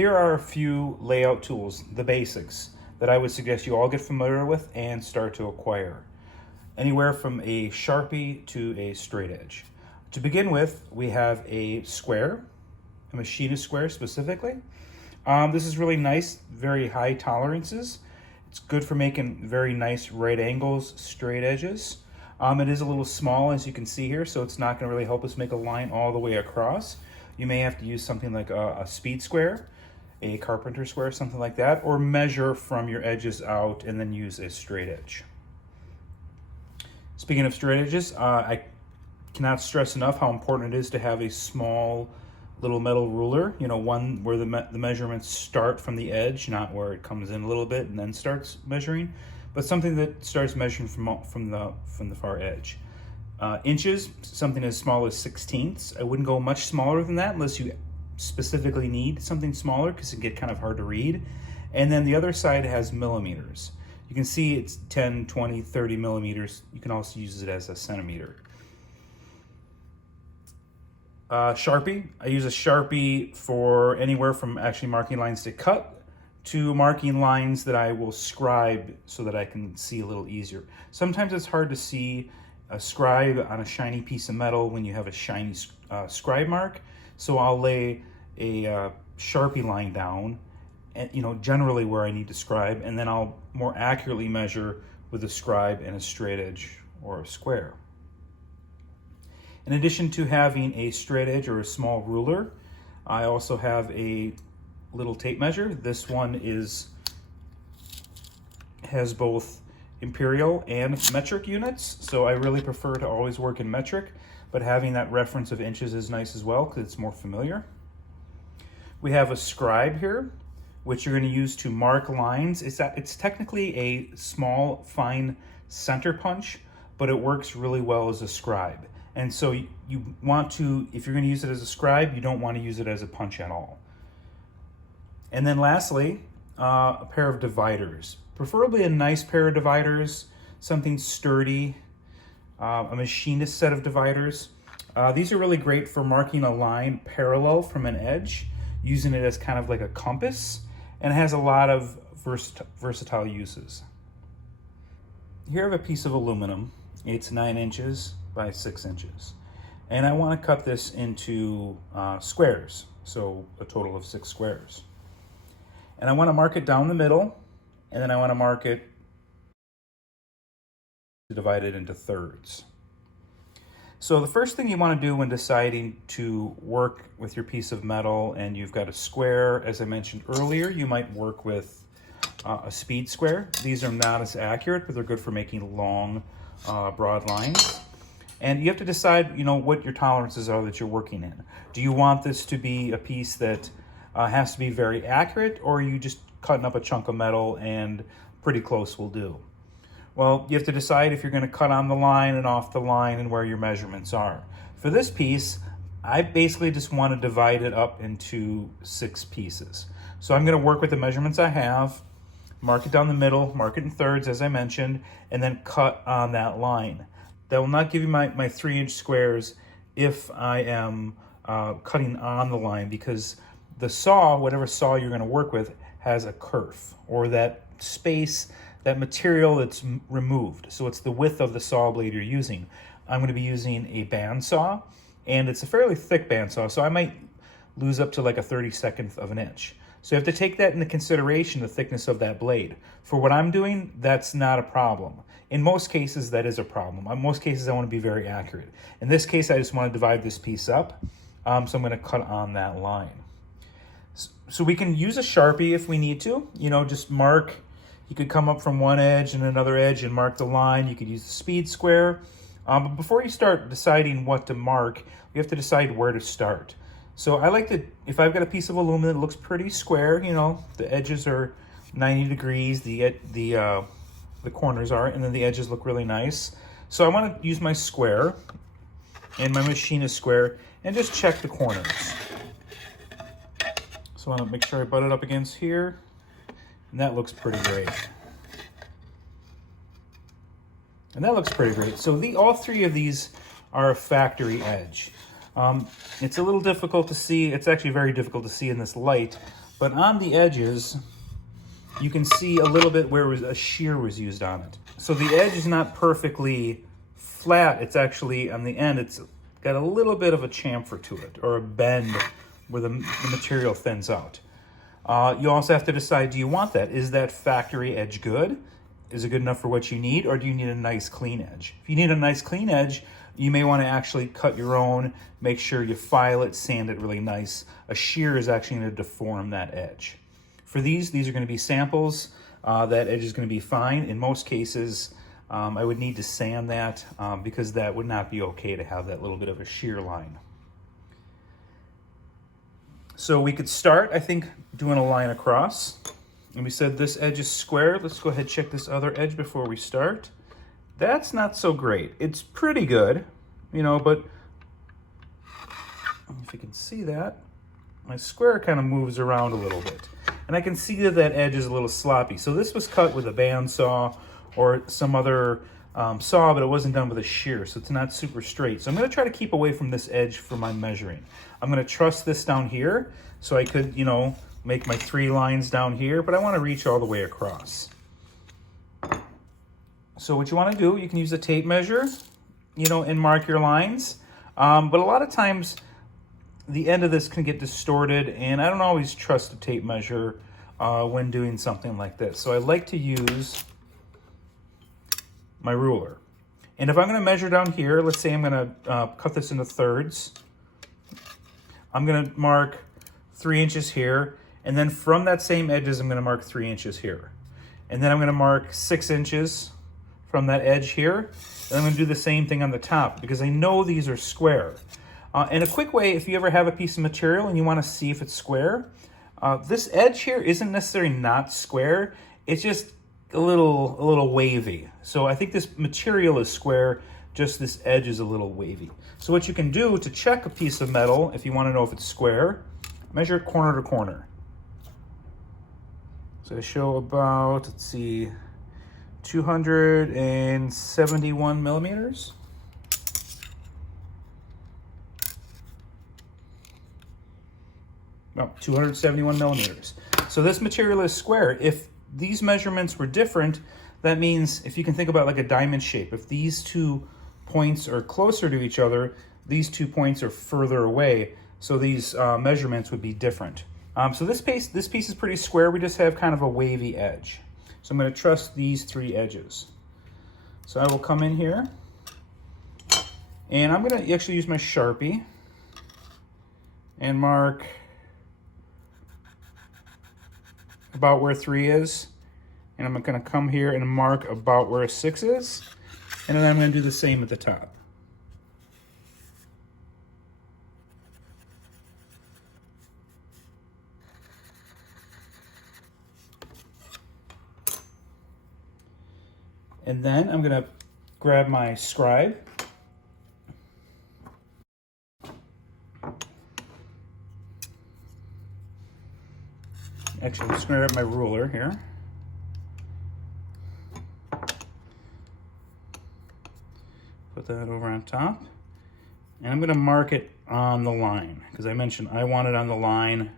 Here are a few layout tools, the basics, that I would suggest you all get familiar with and start to acquire. Anywhere from a Sharpie to a straight edge. To begin with, we have a square, a machinist square specifically. This is really nice, very high tolerances. It's good for making very nice right angles, straight edges. It is a little small, as you can see here, so it's not going to really help us make a line all the way across. You may have to use something like a speed square, a carpenter square, something like that, or measure from your edges out and then use a straight edge. Speaking of straight edges, I cannot stress enough how important it is to have a small little metal ruler, one where the measurements start from the edge, not where it comes in a little bit and then starts measuring, but something that starts measuring from the far edge. Inches, something as small as 1/16. I wouldn't go much smaller than that unless you specifically need something smaller because it can get kind of hard to read. And then the other side has millimeters. You can see it's 10, 20, 30 millimeters. You can also use it as a centimeter. Sharpie. I use a Sharpie for anywhere from actually marking lines to cut to marking lines that I will scribe so that I can see a little easier. Sometimes it's hard to see a scribe on a shiny piece of metal when you have a shiny scribe mark. So I'll lay a Sharpie line down, and, generally where I need to scribe, and then I'll more accurately measure with a scribe and a straight edge or a square. In addition to having a straight edge or a small ruler, I also have a little tape measure. This one has both imperial and metric units, so I really prefer to always work in metric, but having that reference of inches is nice as well because it's more familiar. We have a scribe here, which you're going to use to mark lines. It's technically a small, fine center punch, but it works really well as a scribe. And so you want to, if you're going to use it as a scribe, you don't want to use it as a punch at all. And then lastly, a pair of dividers. Preferably a nice pair of dividers, something sturdy, a machinist set of dividers. These are really great for marking a line parallel from an edge, using it as kind of like a compass, and it has a lot of versatile uses. Here I have a piece of aluminum. It's 9 inches by 6 inches. And I want to cut this into squares, so a total of 6 squares. And I want to mark it down the middle, and then I want to mark it to divide it into thirds. So the first thing you want to do when deciding to work with your piece of metal, and you've got a square, as I mentioned earlier, you might work with a speed square. These are not as accurate, but they're good for making long, broad lines. And you have to decide, what your tolerances are that you're working in. Do you want this to be a piece that has to be very accurate, or are you just cutting up a chunk of metal and pretty close will do? Well, you have to decide if you're going to cut on the line and off the line and where your measurements are. For this piece, I basically just want to divide it up into 6 pieces. So I'm going to work with the measurements I have, mark it down the middle, mark it in thirds as I mentioned, and then cut on that line. That will not give you my 3-inch squares if I am cutting on the line, because the saw, whatever saw you're going to work with, has a kerf, or that space, that material that's removed. So it's the width of the saw blade you're using. I'm going to be using a bandsaw, and it's a fairly thick bandsaw, so I might lose up to like a 32nd of an inch. So you have to take that into consideration, the thickness of that blade. For what I'm doing, that's not a problem. In most cases, that is a problem. In most cases, I want to be very accurate. In this case, I just want to divide this piece up, so I'm going to cut on that line. So we can use a Sharpie if we need to, just mark. You could come up from one edge and another edge and mark the line. You could use the speed square. But before you start deciding what to mark, you have to decide where to start. So I like to, if I've got a piece of aluminum that looks pretty square, the edges are 90 degrees, the corners are, and then the edges look really nice. So I want to use my square and my machinist square and just check the corners. So I want to make sure I butt it up against here, and that looks pretty great. So all 3 of these are a factory edge. It's a little difficult to see. It's actually very difficult to see in this light, But on the edges, you can see a little bit where a shear was used on it. So the edge is not perfectly flat. It's actually, on the end, it's got a little bit of a chamfer to it, or a bend where the material thins out. You also have to decide, do you want that? Is that factory edge good? Is it good enough for what you need, or do you need a nice clean edge? If you need a nice clean edge, you may want to actually cut your own, make sure you file it, sand it really nice. A shear is actually going to deform that edge. For these are going to be samples. That edge is going to be fine. In most cases, I would need to sand that because that would not be okay to have that little bit of a shear line. So we could start, I think, doing a line across. And we said this edge is square. Let's go ahead and check this other edge before we start. That's not so great. It's pretty good, you know, but if you can see that, my square kind of moves around a little bit. And I can see that that edge is a little sloppy. So this was cut with a bandsaw or some other saw, but it wasn't done with a shear, so it's not super straight. So I'm going to try to keep away from this edge for my measuring. I'm going to truss this down here so I could, you know, make my 3 lines down here, but I want to reach all the way across. So what you want to do, you can use a tape measure, you know, and mark your lines. But a lot of times the end of this can get distorted, and I don't always trust a tape measure when doing something like this. So I like to use my ruler. And if I'm going to measure down here, let's say I'm going to cut this into thirds. I'm going to mark 3 inches here, and then from that same edges, I'm going to mark 3 inches here. And then I'm going to mark 6 inches from that edge here. And I'm going to do the same thing on the top because I know these are square. And a quick way, if you ever have a piece of material and you want to see if it's square, this edge here isn't necessarily not square. It's just a little wavy. So I think this material is square, just this edge is a little wavy. So what you can do to check a piece of metal, if you want to know if it's square, measure it corner to corner. So I show about, let's see, 271 millimeters. No, 271 millimeters. So this material is square. If these measurements were different, that means if you can think about like a diamond shape, if these 2 points are closer to each other, these 2 points are further away. So these measurements would be different. So this piece is pretty square. We just have kind of a wavy edge. So I'm going to truss these 3 edges. So I will come in here, and I'm going to actually use my Sharpie and mark about where 3 is. And I'm going to come here and mark about where 6 is. And then I'm going to do the same at the top. And then I'm going to grab my Scribe. Actually, I'm just going to grab my ruler here. Put that over on top. And I'm going to mark it on the line, because I mentioned I want it on the line.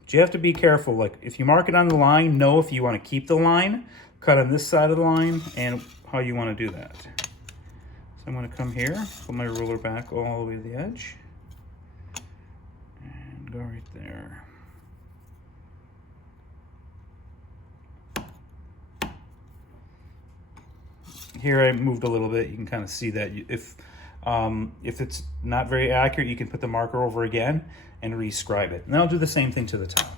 But you have to be careful. Like, if you mark it on the line, know if you want to keep the line, cut on this side of the line, and how you want to do that. So I'm going to come here, put my ruler back all the way to the edge, and go right there. Here I moved a little bit. You can kind of see that. If it's not very accurate, you can put the marker over again and re-scribe it. And then I'll do the same thing to the top.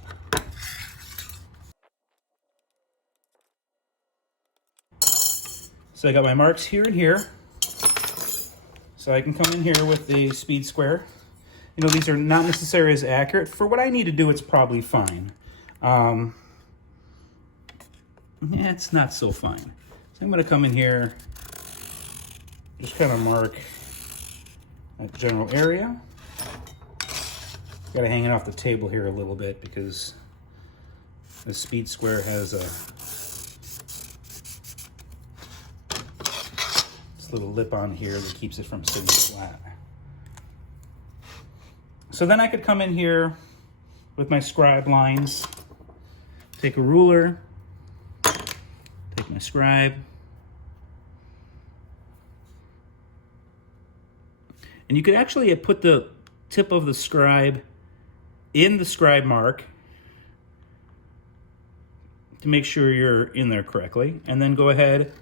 So I got my marks here and here. So I can come in here with the speed square. You know, these are not necessarily as accurate. For what I need to do, it's probably fine. Yeah, it's not so fine. So I'm going to come in here, just kind of mark that general area. Got to hang it off the table here a little bit because the speed square has a little lip on here that keeps it from sitting flat. So then I could come in here with my scribe lines. Take a ruler, take my scribe, and you could actually put the tip of the scribe in the scribe mark to make sure you're in there correctly, and then go ahead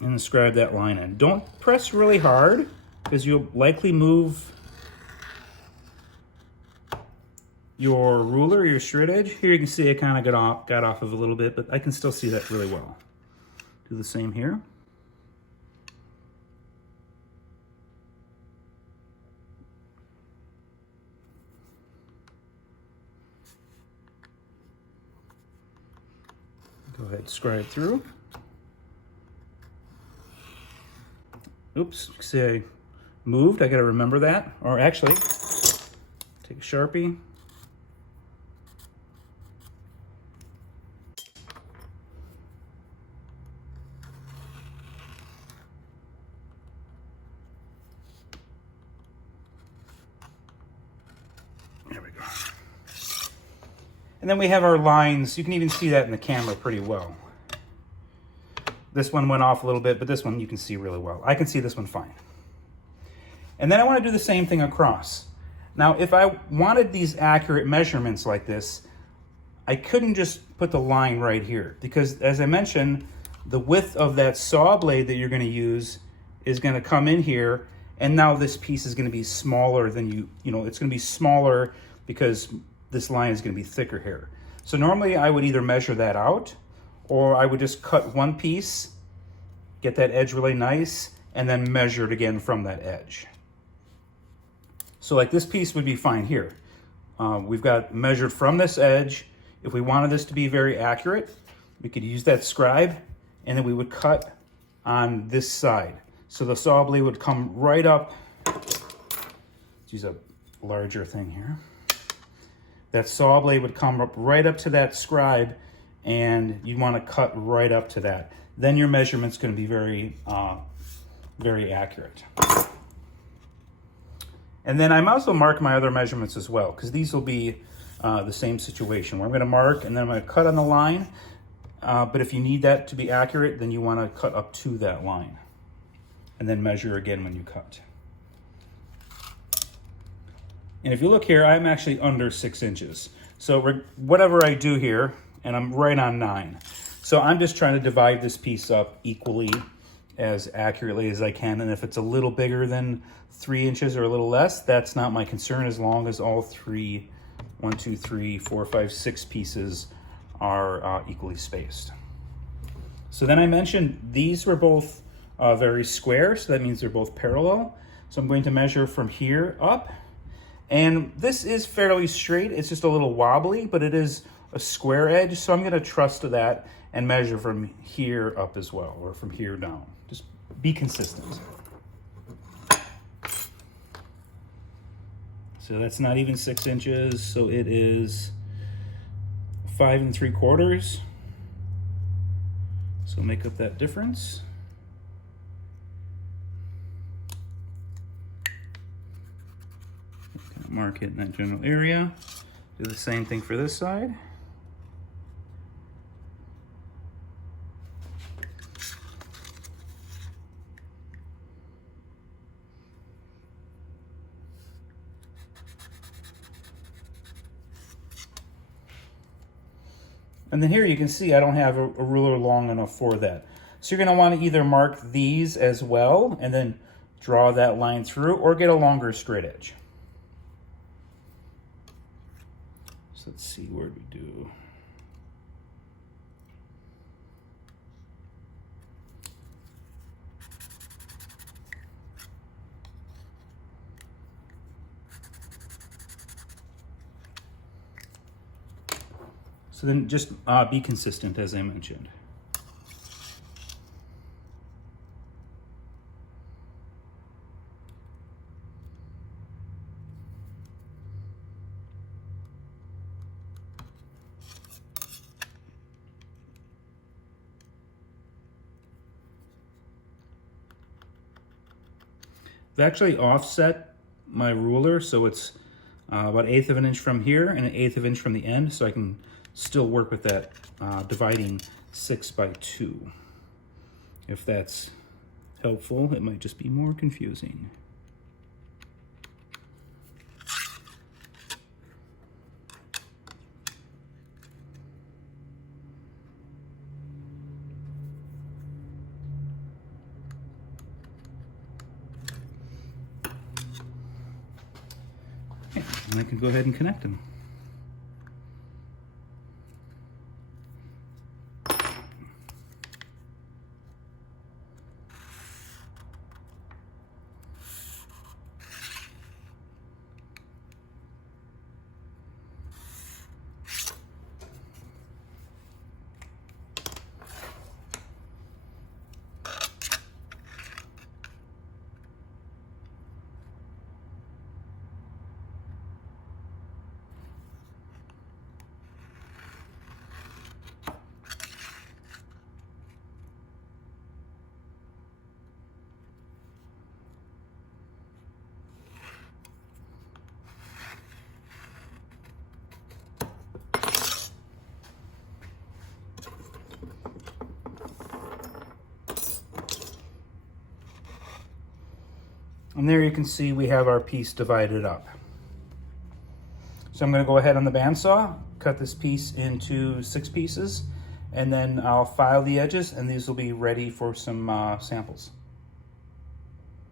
and scribe that line in. Don't press really hard because you'll likely move your ruler, your straight edge. Here you can see I kind of got off of a little bit, but I can still see that really well. Do the same here. Go ahead, scribe through. Oops, see I moved, I gotta remember that. Or actually, take a Sharpie. There we go. And then we have our lines. You can even see that in the camera pretty well. This one went off a little bit, but this one you can see really well. I can see this one fine. And then I want to do the same thing across. Now, if I wanted these accurate measurements like this, I couldn't just put the line right here because, as I mentioned, the width of that saw blade that you're going to use is going to come in here, and now this piece is going to be smaller than it's going to be smaller because this line is going to be thicker here. So normally I would either measure that out, or I would just cut one piece, get that edge really nice, and then measure it again from that edge. So like this piece would be fine here. We've got measured from this edge. If we wanted this to be very accurate, we could use that scribe, and then we would cut on this side. So the saw blade would come right up. Let's use a larger thing here. That saw blade would come up right up to that scribe, and you want to cut right up to that. Then your measurement's going to be very, very accurate. And then I'm also mark my other measurements as well, because these will be the same situation where I'm going to mark and then I'm going to cut on the line. But if you need that to be accurate, then you want to cut up to that line and then measure again when you cut. And if you look here, I'm actually under 6 inches. So whatever I do here, and I'm right on 9. So I'm just trying to divide this piece up equally as accurately as I can. And if it's a little bigger than 3 inches or a little less, that's not my concern as long as all 3, 1, 2, 3, 4, 5, 6 pieces are equally spaced. So then I mentioned these were both very square, so that means they're both parallel. So I'm going to measure from here up. And this is fairly straight. It's just a little wobbly, but it is a square edge. So I'm going to trust to that and measure from here up as well, or from here down. Just be consistent. So that's not even 6 inches. So it is 5 3/4. So make up that difference. Mark it in that general area. Do the same thing for this side. And then here you can see I don't have a ruler long enough for that. So you're going to want to either mark these as well and then draw that line through, or get a longer straight edge. So let's see, where do we do? So then just be consistent, as I mentioned. I've actually offset my ruler so it's about 1/8 of an inch from here and 1/8 of an inch from the end, so I can still work with that dividing 6 by 2. If that's helpful, it might just be more confusing. Okay, and I can go ahead and connect them. And there you can see we have our piece divided up. So I'm going to go ahead on the bandsaw, cut this piece into 6 pieces, and then I'll file the edges, and these will be ready for some samples.